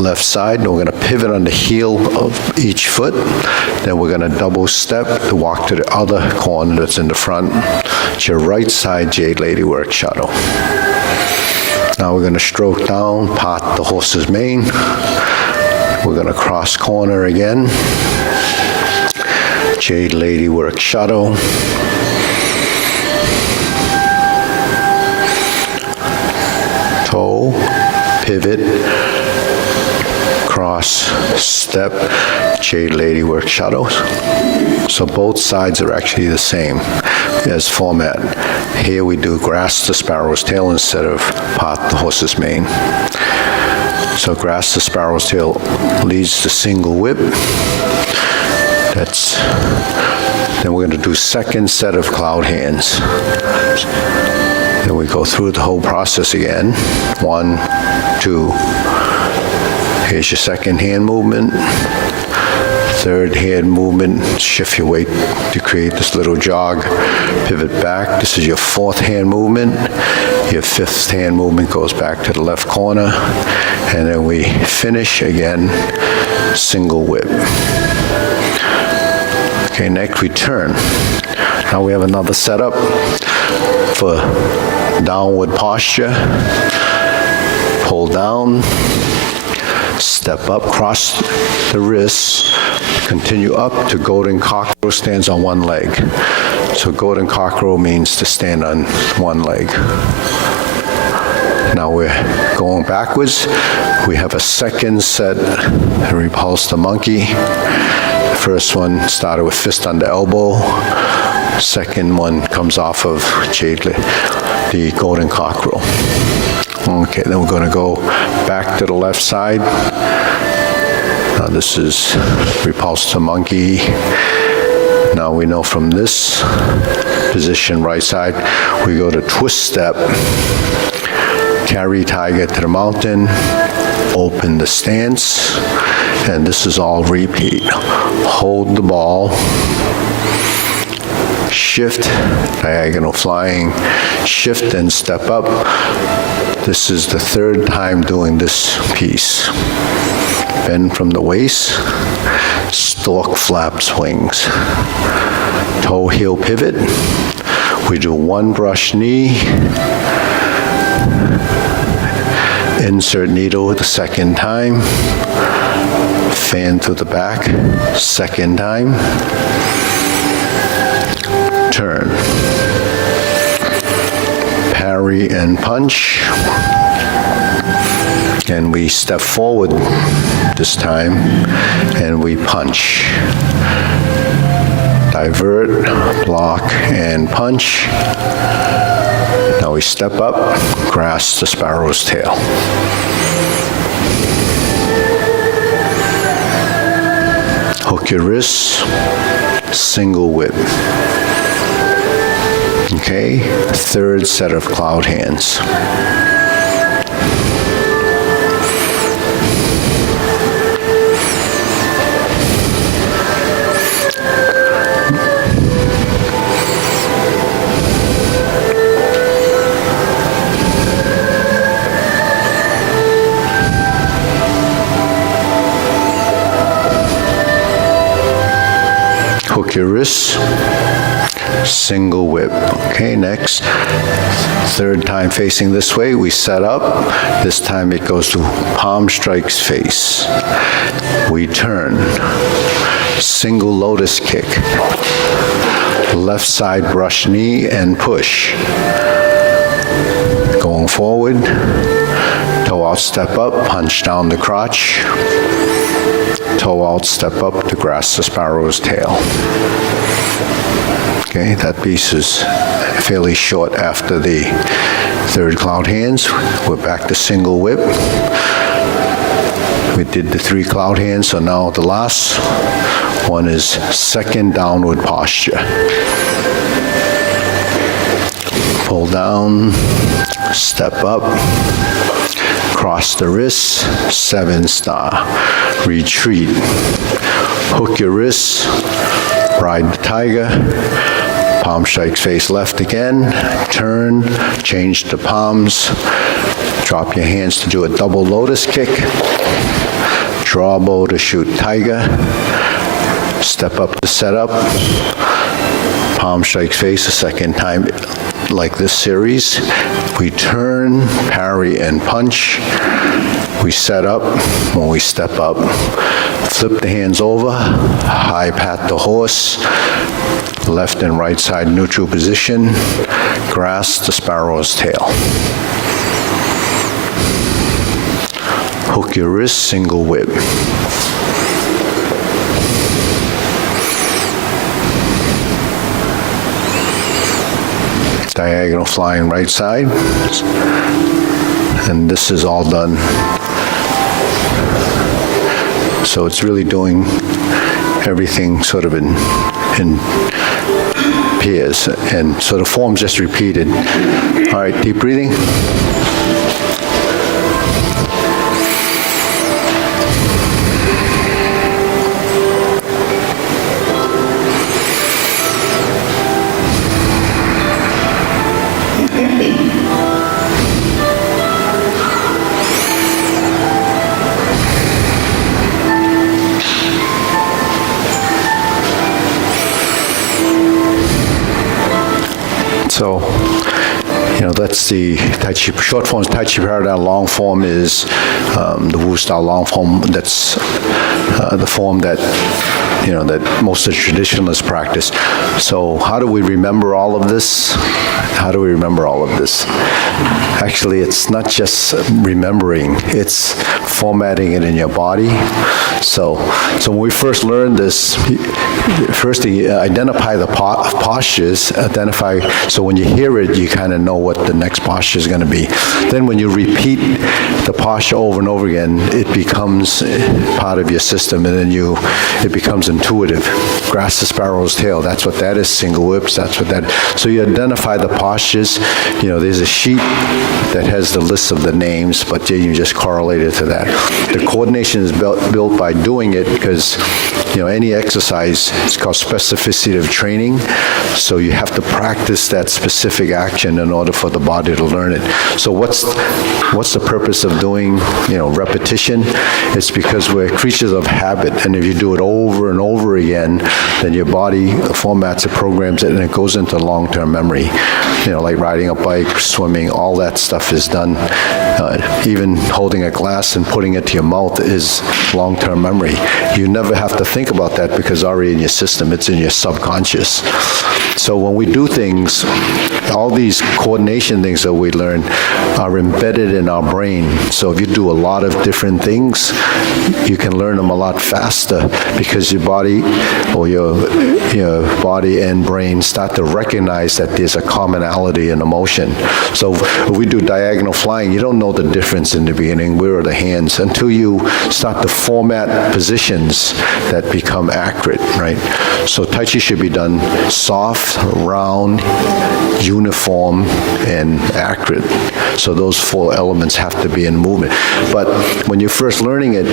left side. And we're going to pivot on the heel of each foot. Then we're going to double step to walk to the other corner that's in the front. It's your right side Jade Lady work shuttle. Now we're going to stroke down, part the horse's mane. We're going to cross corner again. Jade Lady work shuttle. Toe, pivot, cross, step, Jade Lady work shuttles. So both sides are actually the same as format. Here we do grasp the sparrow's tail instead of part the horse's mane. So grasp the sparrow's tail leads to single whip. Then we're going to do second set of cloud hands. Then we go through the whole process again. 1, 2. Here's your second hand movement. Third hand movement, shift your weight to create this little jog, pivot back. This is your 4th hand movement. Your 5th hand movement goes back to the left corner. And then we finish again, single whip. Okay, next we turn. Now we have another setup for downward posture. Pull down, step up, cross the wrists, continue up to golden cockerel, stands on one leg. So golden cockerel means to stand on one leg. Now we're going backwards. We have a second set, repulse the monkey. The first one started with fist under elbow. Second one comes off of the golden cockerel. Okay, then we're going to go back to the left side. Now this is repulse to monkey. Now we know from this position, right side, we go to twist step, carry tiger to the mountain, open the stance, and this is all repeat. Hold the ball, shift, diagonal flying, shift and step up. This is the third time doing this piece. Bend from the waist, stork flap swings. Toe heel pivot. We do one brush knee, insert needle the second time, fan to the back, second time, turn, parry and punch, and we step forward this time, and we punch. Divert, block, and punch. Now we step up, grasp the sparrow's tail. Hook your wrists, single whip. Okay, third set of cloud hands. Hook your wrists, single whip. Okay, next, third time facing this way, we set up. This time it goes to palm strikes face. We turn, single lotus kick, left side brush knee and push. Going forward, toe out, step up, punch down the crotch. Toe out, step up to grasp the sparrow's tail. Okay, that piece is fairly short after the third cloud hands. We're back to single whip. We did the 3 cloud hands, so now the last one is second downward posture. Pull down, step up, cross the wrists, 7-star, retreat, hook your wrists, ride the tiger, palm strikes face left again, turn, change the palms, drop your hands to do a double lotus kick, draw bow to shoot tiger, step up to set up, palm strikes face a second time like this series. We turn, parry and punch. We set up. When we step up, flip the hands over, high pat the horse, left and right side neutral position, grasp the sparrow's tail. Hook your wrist, single whip. Diagonal flying right side. And this is all done. So it's really doing everything sort of in pairs, and so the form's just repeated. All right, deep breathing. So, that's the Tai Chi. Short form is Tai Chi Paradigm. Long form is the Wu Style long form. That's the form that that most of the traditionalists practice. So how do we remember all of this? Actually, it's not just remembering, it's formatting it in your body. So when we first learned this, first identify the postures, so when you hear it, you kind of know what the next posture is going to be. Then when you repeat the posture over and over again, it becomes part of your system, and then it becomes intuitive. Grasp the sparrow's tail, that's what that is. Single whips, that's what that is. So you identify the postures. There's a sheet that has the list of the names, but then you just correlate it to that. The coordination is built by doing it, because any exercise, it's called specificity of training, so you have to practice that specific action in order for the body to learn it. So what's the purpose of doing repetition? It's because we're creatures of habit, and if you do it over and over again, then your body formats it, programs it, and it goes into long-term memory. Like riding a bike, swimming, all that stuff is done. Even holding a glass and putting it to your mouth is long-term memory. You never have to think about that because it's already in your system. It's in your subconscious. So when we do things, all these coordination things that we learn are embedded in our brain. So if you do a lot of different things, you can learn them a lot faster because your body or your body and brain start to recognize that there's a commonality in emotion. So if we do diagonal flying, you don't know the difference in the beginning. Where are the hands? Until you start to format positions that become accurate, right? So Tai Chi should be done soft, round, uniform, and accurate. So those 4 elements have to be in movement. But when you're first learning it,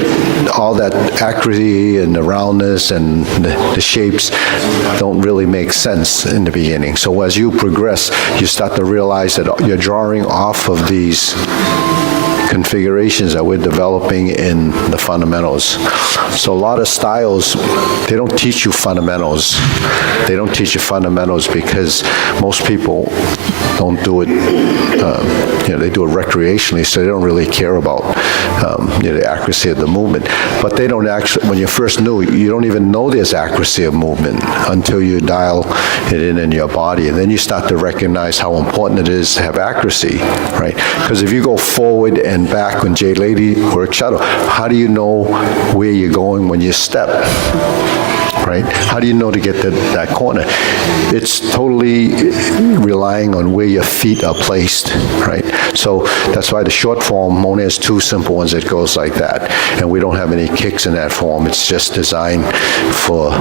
all that accuracy and the roundness and the shapes don't really make sense in the beginning. So as you progress, you start to realize that you're drawing off of these configurations that we're developing in the fundamentals. So a lot of styles, they don't teach you fundamentals. They don't teach you fundamentals because most people don't do it, they do it recreationally, so they don't really care about the accuracy of the movement. But they don't actually, when you're first new, you don't even know there's accuracy of movement until you dial it in your body. And then you start to recognize how important it is to have accuracy, right? Because if you go forward and back when Jay Lady works shadow, how do you know where you're going when you step? Right? How do you know to get to that corner? It's totally relying on where your feet are placed, right? So that's why the short form only has 2 simple ones. It goes like that, and we don't have any kicks in that form. It's just designed for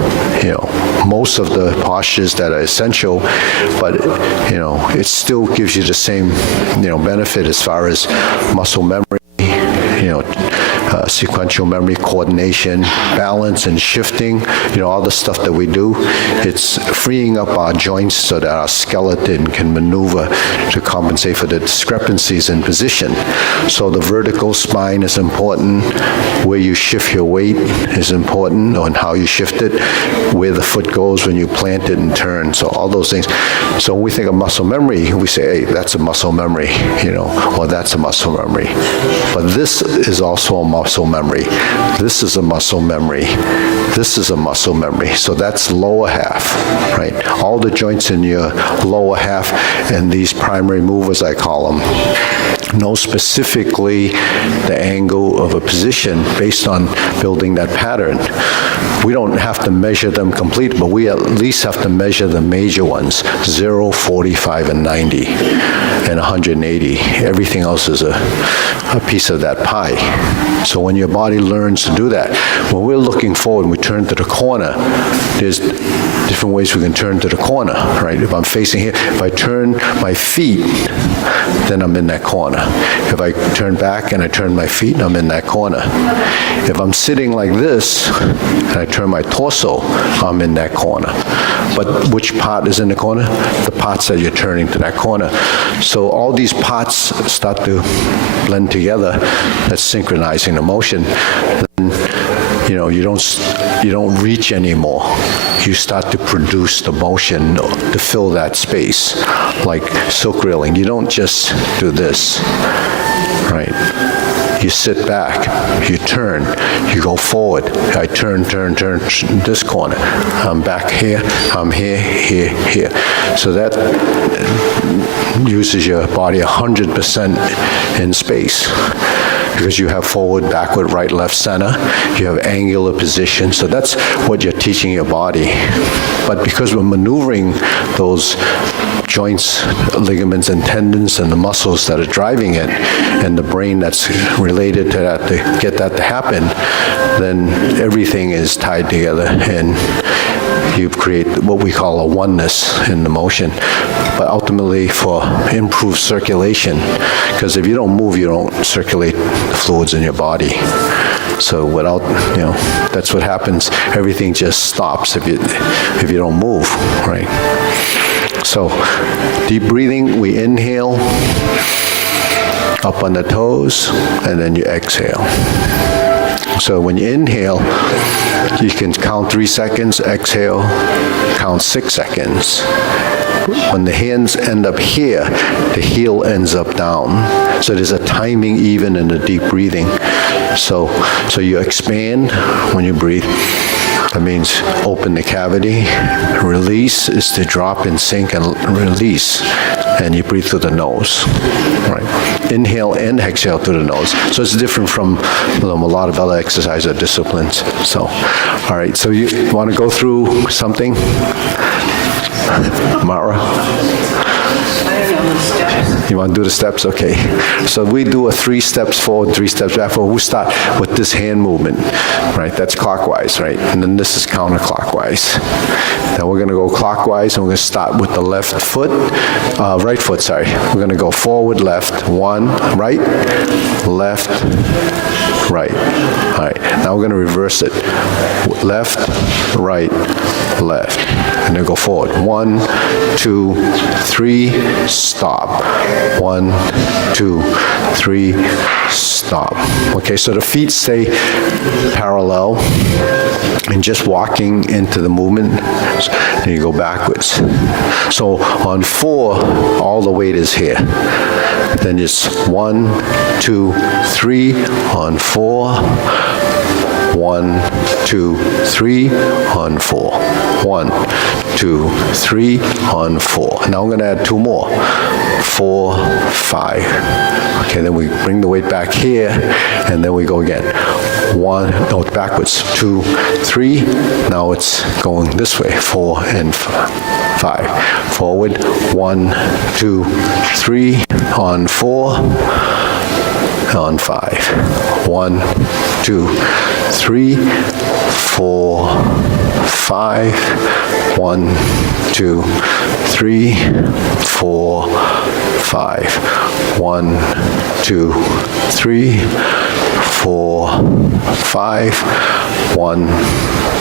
most of the postures that are essential, but it still gives you the same benefit as far as muscle memory, sequential memory, coordination, balance, and shifting, all the stuff that we do. It's freeing up our joints so that our skeleton can maneuver to compensate for the discrepancies in position. So the vertical spine is important. Where you shift your weight is important, on how you shift it, where the foot goes when you plant it and turn. So all those things. So when we think of muscle memory, we say, hey, that's a muscle memory, or that's a muscle memory. But this is also a muscle memory. This is a muscle memory. This is a muscle memory. So that's lower half, right? All the joints in your lower half and these primary movers, I call them, know specifically the angle of a position based on building that pattern. We don't have to measure them complete, but we at least have to measure the major ones, 0, 45, and 90, and 180. Everything else is a piece of that pie. So when your body learns to do that, when we're looking forward and we turn to the corner, there's different ways we can turn to the corner, right? If I'm facing here, if I turn my feet, then I'm in that corner. If I turn back and I turn my feet, I'm in that corner. If I'm sitting like this and I turn my torso, I'm in that corner. But which part is in the corner? The parts that you're turning to that corner. So all these parts start to blend together. That's synchronizing the motion. Then, you don't reach anymore. You start to produce the motion to fill that space, like silk reeling. You don't just do this, right? You sit back, you turn, you go forward. I turn this corner. I'm back here, I'm here, here. So that uses your body 100% in space, because you have forward, backward, right, left, center. You have angular position. So that's what you're teaching your body. But because we're maneuvering those joints, ligaments, and tendons, and the muscles that are driving it, and the brain that's related to that to get that to happen, then everything is tied together, and you create what we call a oneness in the motion. But ultimately for improved circulation, because if you don't move, you don't circulate the fluids in your body. So without, that's what happens. Everything just stops if you don't move, right? So deep breathing, we inhale up on the toes, and then you exhale. So when you inhale, you can count 3 seconds, exhale, count 6 seconds. When the hands end up here, the heel ends up down. So there's a timing even in the deep breathing. So you expand when you breathe. That means open the cavity. Release is to drop and sink and release. And you breathe through the nose, right? Inhale and exhale through the nose. So it's different from a lot of other exercise or disciplines. So, all right, so you want to go through something? Mara? You want to do the steps? Okay. So we do a 3 steps forward, 3 steps back. We'll start with this hand movement, right? That's clockwise, right? And then this is counterclockwise. Then we're going to go clockwise, and we're going to start with the left foot, right foot, sorry. We're going to go forward, left, 1, right, left, right. All right. Now we're going to reverse it. Left, right, left. And then go forward. 1, 2, 3, stop. 1, 2, 3, stop. Okay, so the feet stay parallel and just walking into the movement, then you go backwards. So on 4, all the weight is here. Then just 1, 2, 3 on 4. 1, 2, 3 on 4. 1, 2, 3 on 4. Now I'm going to add 2 more. 4, 5. Okay, then we bring the weight back here, and then we go again. 1, no, backwards. 2, 3. Now it's going this way. 4 and 5. Forward. 1, 2, 3 on 4. On 5. 1, 2, 3, 4, 5. 1, 2, 3, 4, 5. 1, 2, 3, 4, 5. 1,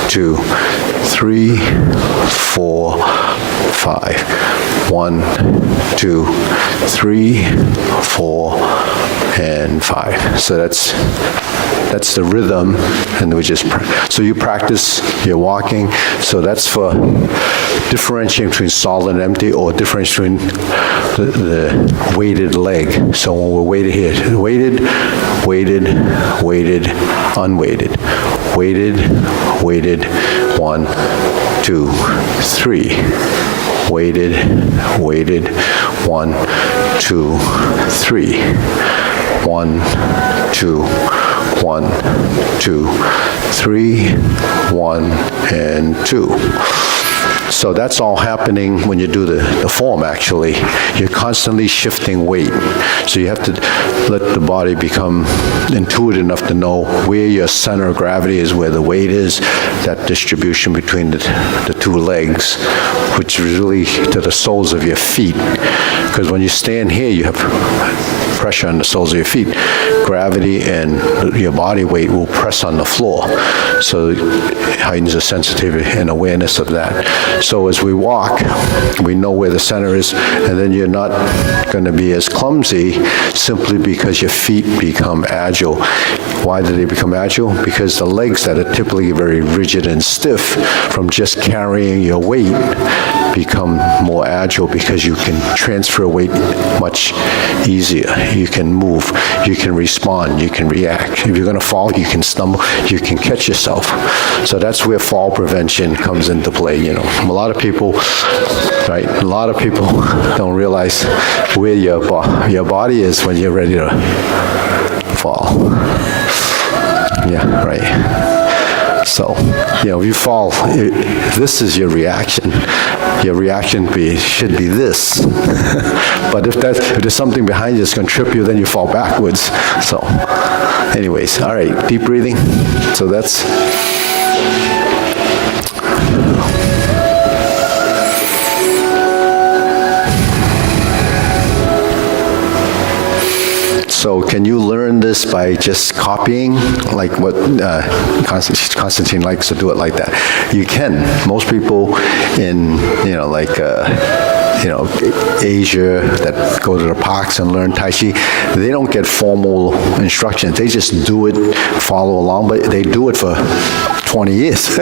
2, 3, 4, 5. 1, 2, 3, 4, and 5. So that's the rhythm, and we just, so you practice your walking. So that's for differentiating between solid and empty, or differentiating the weighted leg. So when we're weighted here, weighted, weighted, weighted, unweighted, weighted, weighted, 1, 2, 3. Weighted, weighted, 1, 2, 3. 1, 2, 1, 2, 3, 1, and 2. So that's all happening when you do the form, actually. You're constantly shifting weight. So you have to let the body become intuitive enough to know where your center of gravity is, where the weight is, that distribution between the 2 legs, which is really to the soles of your feet. Because when you stand here, you have pressure on the soles of your feet. Gravity and your body weight will press on the floor. So it heightens the sensitivity and awareness of that. So as we walk, we know where the center is, and then you're not going to be as clumsy simply because your feet become agile. Why do they become agile? Because the legs that are typically very rigid and stiff from just carrying your weight become more agile, because you can transfer weight much easier. You can move, you can respond, you can react. If you're going to fall, you can stumble, you can catch yourself. So that's where fall prevention comes into play. A lot of people, right? A lot of people don't realize where your body is when you're ready to fall. Yeah, right. So, if you fall, this is your reaction. your reaction should be this. But if there's something behind you that's going to trip you, then you fall backwards. So anyways, all right, deep breathing. So that's... So can you learn this by just copying, like what Constantine likes to do it like that? You can. Most people in, Asia that go to the parks and learn Tai Chi, they don't get formal instructions. They just do it, follow along, but they do it for 20 years,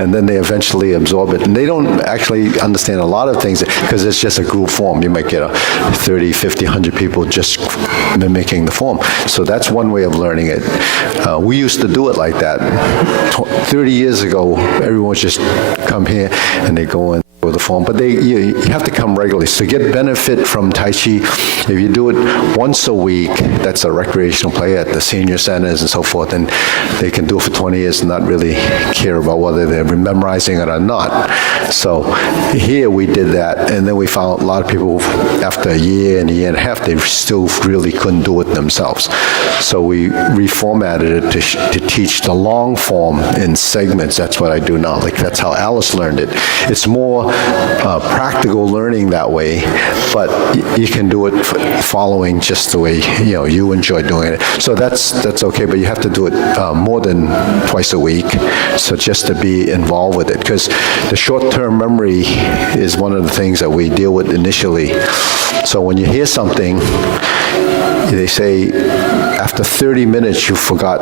and then they eventually absorb it. And they don't actually understand a lot of things because it's just a group form. You might get 30, 50, 100 people just mimicking the form. So that's one way of learning it. We used to do it like that. 30 years ago, everyone would just come here and they go in with the form, but you have to come regularly. So to get benefit from Tai Chi, if you do it once a week, that's a recreational play at the senior centers and so forth, and they can do it for 20 years and not really care about whether they're memorizing it or not. So here we did that, and then we found a lot of people, after a year and a half, they still really couldn't do it themselves. So we reformatted it to teach the long form in segments. That's what I do now. Like, that's how Alice learned it. It's more practical learning that way, but you can do it following just the way you enjoy doing it. So that's okay, but you have to do it more than twice a week. So just to be involved with it, because the short-term memory is one of the things that we deal with initially. So when you hear something, they say after 30 minutes you forgot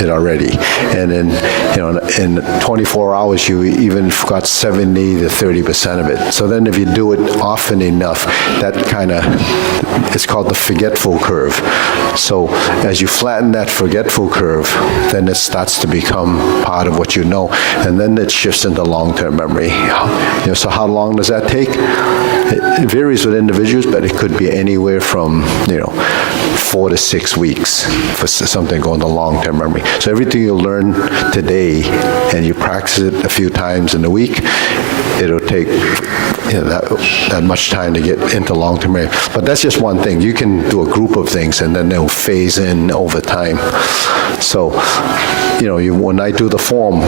it already, and in 24 hours you even forgot 70 to 30% of it. So then if you do it often enough, that kind of, it's called the forgetful curve. So as you flatten that forgetful curve, then it starts to become part of what you know, and then it shifts into long-term memory. So how long does that take? It varies with individuals, but it could be anywhere from 4 to 6 weeks for something going to long-term memory. So everything you learn today and you practice it a few times in a week, it'll take that much time to get into long-term memory. But that's just one thing. You can do a group of things and then they'll phase in over time. So, when I do the form,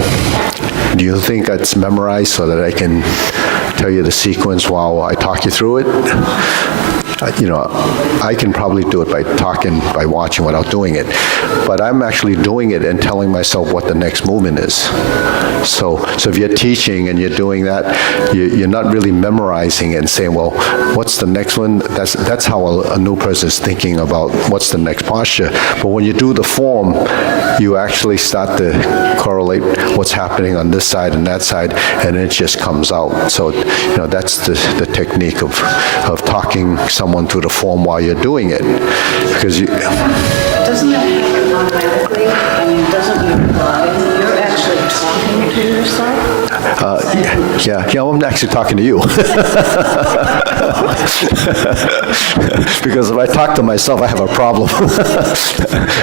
do you think it's memorized so that I can tell you the sequence while I talk you through it? I can probably do it by watching without doing it. But I'm actually doing it and telling myself what the next movement is. So if you're teaching and you're doing that, you're not really memorizing it and saying, well, what's the next one? That's how a new person is thinking about what's the next posture. But when you do the form, you actually start to correlate what's happening on this side and that side, and it just comes out. So, that's the technique of talking someone through the form while you're doing it. Because doesn't that happen automatically? I mean, doesn't your body, you're actually talking to yourself? Yeah, I'm actually talking to you. Because if I talk to myself, I have a problem.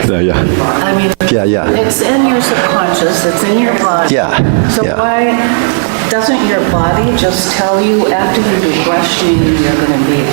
Yeah. I mean, Yeah. it's in your subconscious, it's in your body. Yeah. So why doesn't your body just tell you after you do brushing you're going to be